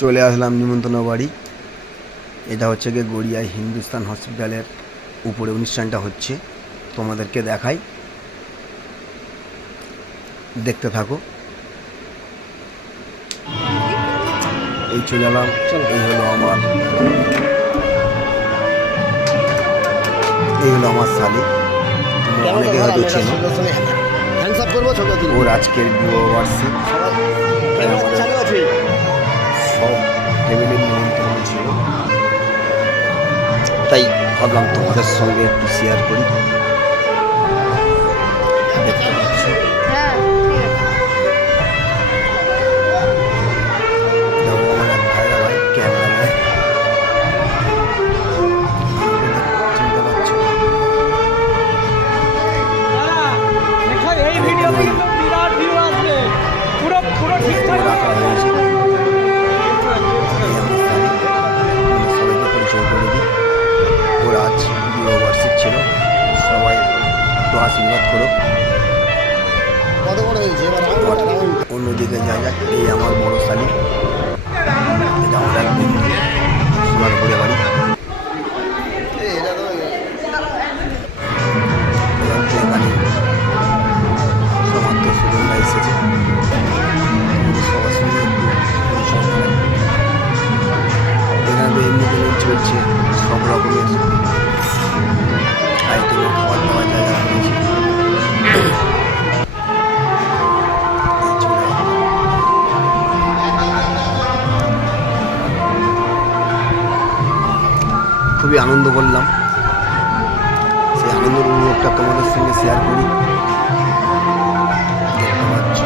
চলে আসলাম নিমন্ত্রণ বাড়ি। এটা হচ্ছে গিয়ে গড়িয়ায় হিন্দুস্তান হসপিটালের উপরে অনুষ্ঠানটা হচ্ছে, তোমাদেরকে দেখাই, দেখতে থাকো। এই চলে এলাম, এই হলো আমার শালি, তোমরা অনেকে হয়তো চেনো। ওর আজকের বিবাহ বার্ষিক, তাই আমাদের সব ফ্যামিলির নিমন্ত্রণ ছিল, তাই ভাবলাম তোমাদের সঙ্গে একটু শেয়ার করি। দেখতে পাচ্ছ আমার এক ভাইরা ভাই ক্যামেরা নেয়, চিনতে পারছো? রাখা হয়েছে। সবাইকে পরিচয় করে দিই, ওর আজ বিবাহ বার্ষিক ছিল, সবাই একটু আশীর্বাদ করো। অন্যদিকে যা যাক, এই আমার বড় শালি, এটা আমার এক বন্ধু, সোনারপুরে বাড়ি। সমান্ত সুগন্ধা এসেছে, সবার সঙ্গে একটু পরিচয় করে। এখানে এমনি দিনে চলছে সব রকমের আইটেমের খাবার দাবার জায়গা রয়েছে। খুবই আনন্দ করলাম, সেই আনন্দের অনুভবটা তোমাদের সঙ্গে শেয়ার করি। দেখতে পাচ্ছ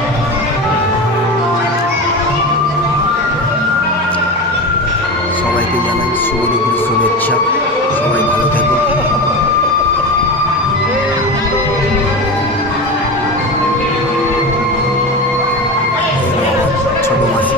সবাইকে জানাই শুভ দুপুরের শুভেচ্ছা, সবাই ভালো থেকো। ছোট মাসি।